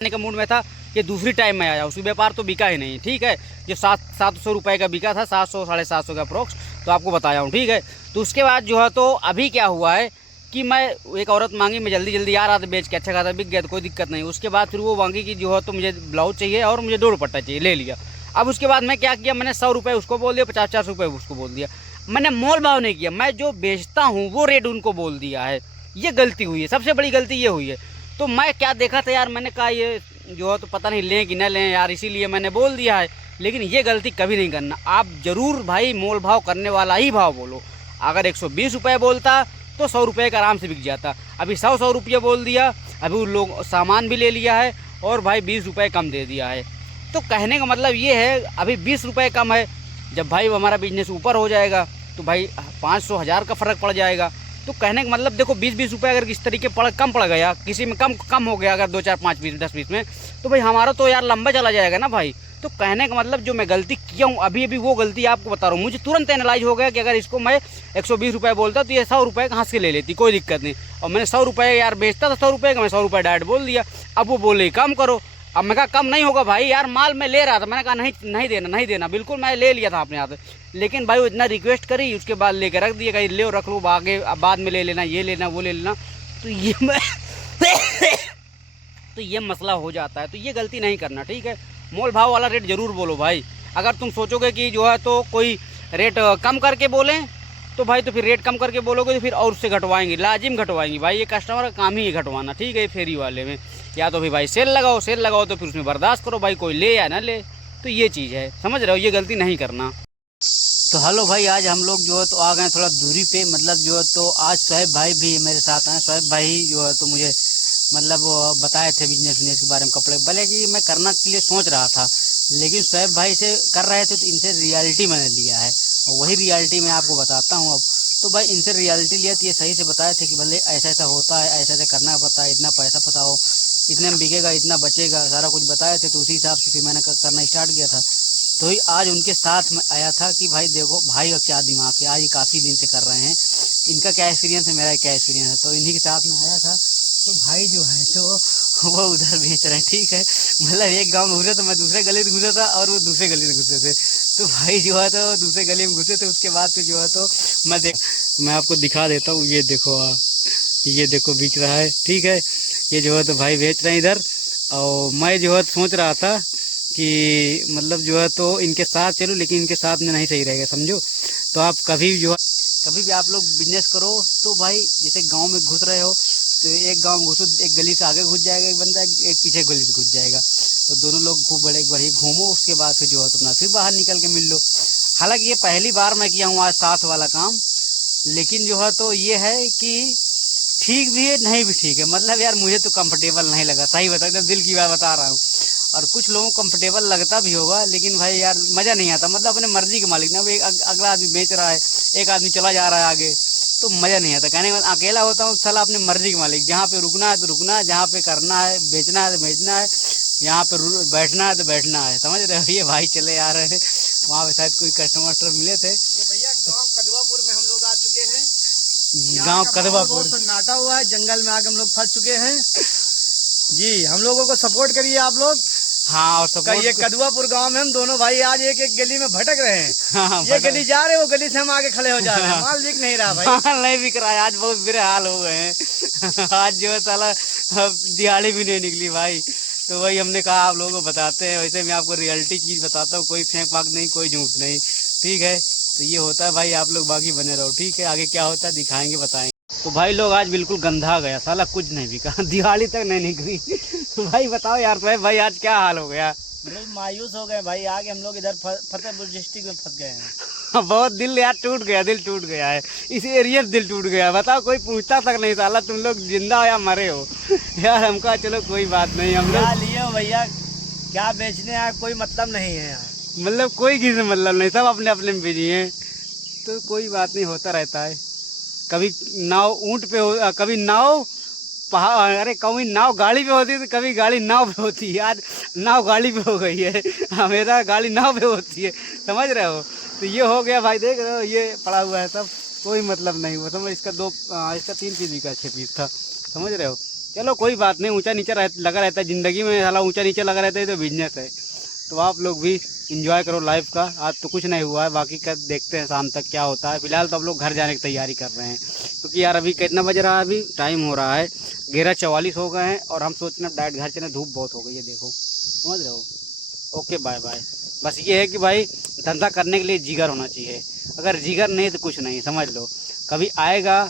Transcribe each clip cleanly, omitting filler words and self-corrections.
का मूड में था कि दूसरी टाइम में आया, उसकी व्यापार तो बिका ही नहीं, ठीक है। जो 700 रुपये का बिका था, 700 750 का अप्रोक्स, तो आपको बताया हूँ, ठीक है। तो उसके बाद जो है तो अभी क्या हुआ है कि मैं एक औरत मांगी, मैं जल्दी जल्दी आ रहा था बेच के, अच्छा खासा बिक गया तो कोई दिक्कत नहीं। उसके बाद फिर वो मांगी कि जो है तो मुझे ब्लाउज चाहिए और मुझे 2 दुपट्टा चाहिए, ले लिया। अब उसके बाद मैं क्या किया, मैंने 100 रुपये उसको बोल दिया, 50 रुपये उसको बोल दिया। मैंने मोल भाव नहीं किया, मैं जो बेचता हूँ वो रेट उनको बोल दिया है। ये गलती हुई है, सबसे बड़ी गलती ये हुई है। तो मैं क्या देखा था यार, मैंने कहा ये जो है तो पता नहीं लें कि न लें यार, इसीलिए मैंने बोल दिया है। लेकिन ये गलती कभी नहीं करना, आप ज़रूर भाई मोल भाव करने वाला ही भाव बोलो। अगर 120 रुपये बोलता तो 100 रुपये का आराम से बिक जाता। अभी 100 रुपये बोल दिया, अभी उन लोग सामान भी ले लिया है और भाई 20 रुपये कम दे दिया है। तो कहने का मतलब ये है, अभी 20 रुपये कम है, जब भाई हमारा बिजनेस ऊपर हो जाएगा तो भाई 500 1000 का फ़र्क पड़ जाएगा। तो कहने का मतलब देखो 20-20 रुपये अगर किस तरीके कम पड़ गया, किसी में कम हो गया, अगर 2 4 5 20 10 20 में, तो भाई हमारा तो यार लंबा चला जाएगा ना भाई। तो कहने का मतलब जो मैं गलती किया हूँ अभी वो गलती आपको बता रहा हूँ। मुझे तुरंत एनालाइज हो गया कि अगर इसको मैं 120 रुपये बोलता तो ये 100 रुपये कहाँ से ले लेती, कोई दिक्कत नहीं। और मैंने 100 रुपये यार बेचता था, 100 रुपये का मैं 100 रुपये डायरेक्ट बोल दिया। अब वो बोले कम करो, अब मैं कहा कम नहीं होगा भाई, यार माल मैं ले रहा था, मैंने कहा नहीं देना, बिल्कुल मैं ले लिया था अपने हाथ। लेकिन भाई वो इतना रिक्वेस्ट करी, उसके बाद लेकर रख दिया, कहीं ले रख लो आगे, अब बाद में ले लेना, ये लेना वो ले लेना। तो ये मैं तो ये मसला हो जाता है। तो ये गलती नहीं करना, ठीक है। मोल भाव वाला रेट ज़रूर बोलो भाई। अगर तुम सोचोगे कि जो है तो कोई रेट कम करके बोलें तो भाई तो फिर रेट कम करके बोलोगे तो फिर और उससे घटवाएंगे, लाजिम घटवाएंगे भाई। ये कस्टमर का काम ही है घटवाना, ठीक है। फेरी वाले में या तो फिर भाई सेल लगाओ तो फिर उसमें बर्दाश्त करो भाई, कोई ले या ना ले। तो ये चीज़ है, समझ रहे हो, ये गलती नहीं करना। तो हेलो भाई, आज हम लोग जो है तो आ गए थोड़ा दूरी पे, मतलब जो है तो आज शोएब भाई भी मेरे साथ हैं। शोएब भाई जो है तो मुझे मतलब बताए थे बिजनेस के बारे में, कपड़े भले कि मैं करना के लिए सोच रहा था, लेकिन शोएब भाई से कर रहे थे तो इनसे रियलिटी मैंने लिया है और वही रियलिटी मैं आपको बताता हूँ अब। तो भाई इनसे रियलिटी लिया तो ये सही से बताए थे कि भले ऐसा ऐसा होता है, ऐसा ऐसा करना पड़ता है, इतना पैसा फंसाओ, इतने में बिकेगा, इतना बचेगा, सारा कुछ बताए थे। तो उसी हिसाब से फिर मैंने करना स्टार्ट किया था। तो ही आज उनके साथ में आया था कि भाई देखो भाई का क्या दिमाग है, आज ये काफ़ी दिन से कर रहे हैं, इनका क्या एक्सपीरियंस है, मेरा क्या एक्सपीरियंस है। तो इन्हीं के साथ में आया था। तो भाई जो है तो वो उधर बेच रहे हैं, ठीक है। मतलब एक गांव में घुसे तो मैं दूसरे गली में घुसा था और वो दूसरे गली में घुसे थे। तो भाई जो है तो दूसरे गली में घुसे थे, उसके बाद फिर जो है तो मैं आपको दिखा देता हूँ। ये देखो ये देखो बिक रहा है, ठीक है। ये जो है तो भाई बेच रहे हैं इधर। और मैं जो है सोच रहा था कि मतलब जो है तो इनके साथ चलूँ, लेकिन इनके साथ में नहीं सही रहेगा, समझो। तो आप कभी भी आप लोग बिजनेस करो तो भाई जैसे गांव में घुस रहे हो तो एक गांव में घुसो, एक गली से आगे घुस जाएगा एक बंदा, एक पीछे गली से घुस जाएगा, तो दोनों लोग खूब बड़े बढ़िया घूमो, उसके बाद फिर जो है तुमने फिर बाहर निकल के मिल लो। हालांकि ये पहली बार मैं किया हूँ आज साथ वाला काम, लेकिन जो है तो ये है कि ठीक भी है नहीं भी ठीक है। मतलब यार मुझे तो कंफर्टेबल नहीं लगा, सही बता एकदम दिल की बात बता रहा हूँ। और कुछ लोगों को कंफर्टेबल लगता भी होगा, लेकिन भाई यार मज़ा नहीं आता। मतलब अपने मर्जी के मालिक ना, एक अगला आदमी बेच रहा है, एक आदमी चला जा रहा है आगे, तो मज़ा नहीं आता। कहने का अकेला होता हूँ साला अपने मर्जी के मालिक, जहाँ पे रुकना है तो रुकना, जहाँ पे करना है बेचना है तो बेचना है, यहाँ पे बैठना है तो बैठना है, समझ रहे हो। ये भाई चले आ रहे हैं, वहाँ पे शायद कोई कस्टमर मिले थे। भैया गाँव कदवापुर में हम लोग आ चुके हैं। गांव कदवापुर सन्नाटा हुआ है, जंगल में आके हम लोग फंस चुके हैं जी। हम लोगों को सपोर्ट करिए आप लोग। हाँ, और सपोर्ट। ये कदवापुर गांव में हम दोनों भाई आज एक एक गली में भटक रहे हैं। हाँ, ये गली जा रहे हैं, वो गली से हम आगे खड़े हो जा रहे हैं। माल बिक नहीं रहा भाई। माल नहीं बिक रहा है, आज बहुत बुरे हाल हो गए हैं। आज जो है साला दिहाड़ी भी नहीं निकली भाई। तो वही हमने कहा आप लोगों को बताते हैं, वैसे मैं आपको रियलिटी चीज़ बताता हूँ, कोई फेंक फाक नहीं, कोई झूठ नहीं, ठीक है। तो ये होता है भाई, आप लोग बाकी बने रहो, ठीक है। आगे क्या होता है दिखाएंगे, बताएंगे। तो भाई लोग आज बिल्कुल गंधा गया, साला कुछ नहीं बिका, दिवाली तक नहीं निकली। भाई बताओ यार भाई आज क्या हाल हो गया। लोग मायूस हो गए भाई, आगे हम लोग इधर फतेहपुर डिस्ट्रिक्ट में फंस गए हैं। बहुत दिल यार टूट गया, दिल टूट गया है, इस एरिया से दिल टूट गया। बताओ कोई पूछता तक नहीं, साला तुम लोग जिंदा हो या मरे हो। यार हमका चलो कोई बात नहीं, हम क्या लोग लिए हो भैया, क्या बेचने आए, कोई मतलब नहीं है यहाँ। मतलब कोई किसी से मतलब नहीं, सब अपने अपने में बिजी हैं। तो कोई बात नहीं, होता रहता है। कभी नाव ऊंट पे हो, कभी नाव पहाड़, अरे कभी नाव गाड़ी पे होती है तो कभी गाड़ी नाव पे होती है। आज नाव गाड़ी पे हो गई है, हमेशा गाड़ी नाव पे होती है, समझ रहे हो। तो ये हो गया भाई, देख रहे हो ये पड़ा हुआ है सब, कोई मतलब नहीं हुआ, समझ। इसका 3 पीस बिका, 6 पीस था, समझ रहे हो। चलो कोई बात नहीं, ऊंचा नीचा लगा रहता है ज़िंदगी में, साला ऊंचा नीचा लगा रहता है तो बिजनेस है। तो आप लोग भी इंजॉय करो लाइफ का। आज तो कुछ नहीं हुआ है, बाकी का देखते हैं शाम तक क्या होता है। फिलहाल तो आप लोग घर जाने की तैयारी कर रहे हैं, क्योंकि यार अभी कितना बज रहा है, अभी टाइम हो रहा है 11:44 हो गए हैं और हम सोच रहे हैं डायरेक्ट घर चले। धूप बहुत हो गई है, देखो, समझ रहे हो। Okay bye bye. बस ये है कि भाई धंधा करने के लिए जिगर होना चाहिए, अगर जिगर नहीं तो कुछ नहीं, समझ लो। कभी आएगा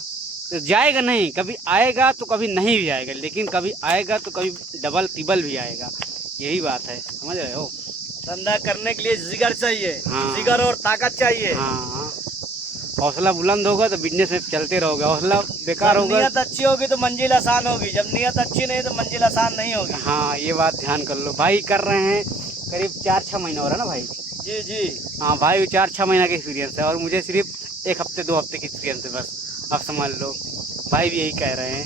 तो जाएगा नहीं, कभी आएगा तो कभी नहीं भी आएगा, लेकिन कभी आएगा तो कभी डबल ट्रिपल भी आएगा, यही बात है, समझ रहे हो। धंधा करने के लिए जिगर चाहिए। हाँ। जिगर और ताकत चाहिए। हाँ, हौसला बुलंद होगा तो बिजनेस में चलते रहोगे, हौसला बेकार जब होगा। नीयत अच्छी होगी तो मंजिल आसान होगी, जब नीयत अच्छी नहीं तो मंजिल आसान नहीं होगी। हाँ, ये बात ध्यान कर लो। भाई कर रहे हैं करीब 4-6 महीना हो रहा है ना भाई। जी जी। हाँ भाई, 4-6 महीना का एक्सपीरियंस है और मुझे सिर्फ 1 हफ्ते 2 हफ्ते की एक्सपीरियंस है बस, अब समझ लो। भाई भी यही कह रहे हैं।